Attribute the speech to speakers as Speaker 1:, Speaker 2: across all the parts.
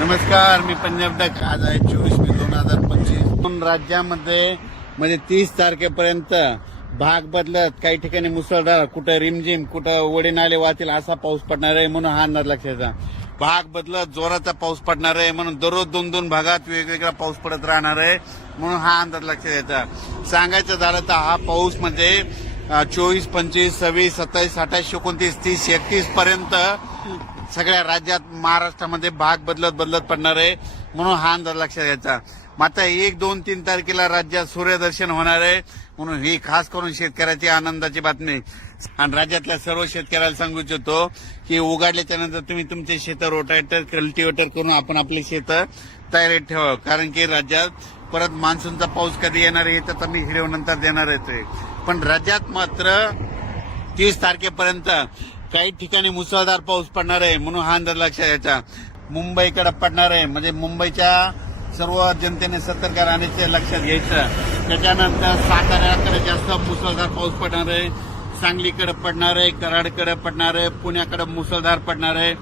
Speaker 1: नमस्कार मी पंजाब डक. आज आहे चोवीस मे दोन हजार पंचवीस. दोन राज्यामध्ये म्हणजे तीस तारखेपर्यंत भाग बदलत काही ठिकाणी मुसळधार कुठं रिमझिम कुठं वडे नाले वाहतील असा पाऊस पडणार आहे म्हणून हा अंदाज लक्षाचा भाग बदलत जोराचा पाऊस पडणार आहे म्हणून दररोज दोन दोन भागात वेगवेगळा पाऊस पडत राहणार आहे म्हणून हा अंदाज लक्षात यायचा सांगायचं झालं तर हा पाऊस म्हणजे चोवीस पंचवीस सव्वीस सत्तावीस अठ्ठावीस एकोणतीस तीस एकतीस पर्यंत सगळ्या राज्यात महाराष्ट्रामध्ये भाग बदलत बदलत पडणार आहे. म्हणून हा अंदाज लक्षात घ्यायचा. मात्र एक दोन तीन तारखेला राज्यात सूर्यदर्शन होणार आहे. म्हणून ही खास करून शेतकऱ्याची आनंदाची बातमी. आणि राज्यातल्या सर्व शेतकऱ्याला सांगू इच्छितो की उघडल्याच्या नंतर तुम्ही तुमचे शेतं रोटायटर कल्टिवेटर करून आपण आपली शेतं तयारीत ठेवा. कारण की राज्यात परत मान्सूनचा पाऊस कधी येणार आहे तर मी व्हिडिओ नंतर देणार आहे पण राज्यात मात्र तीस तारखेपर्यंत काही ठिकाणी मुसळधार पाऊस पडणार आहे म्हणून हा अंदाज लक्षात यायचा मुंबईकडे पडणार आहे. म्हणजे मुंबईच्या सर्व जनतेने सतर्क राहण्याचे लक्षात घ्यायचं. त्याच्यानंतर साताऱ्याकडे जास्त मुसळधार पाऊस पडणार आहे. सांगलीकडे पडणार आहे. कराडकडे पडणार आहे. पुण्याकडे मुसळधार पडणार आहे.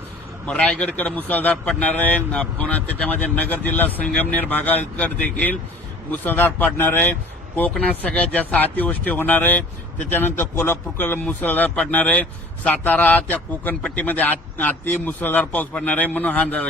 Speaker 1: मग रायगडकडे मुसळधार पडणार आहे. पुन्हा त्याच्यामध्ये नगर जिल्हा संगमनेर भागाकडे देखील मुसळधार पडणार आहे. कोकणात सगळ्यात जास्त अतिवृष्टी होणार आहे. त्याच्यानंतर कोल्हापूरकडे मुसळधार पडणार आहे. सातारा त्या कोकणपट्टीमध्ये अति मुसळधार पाऊस पडणार आहे म्हणून हा अंदाज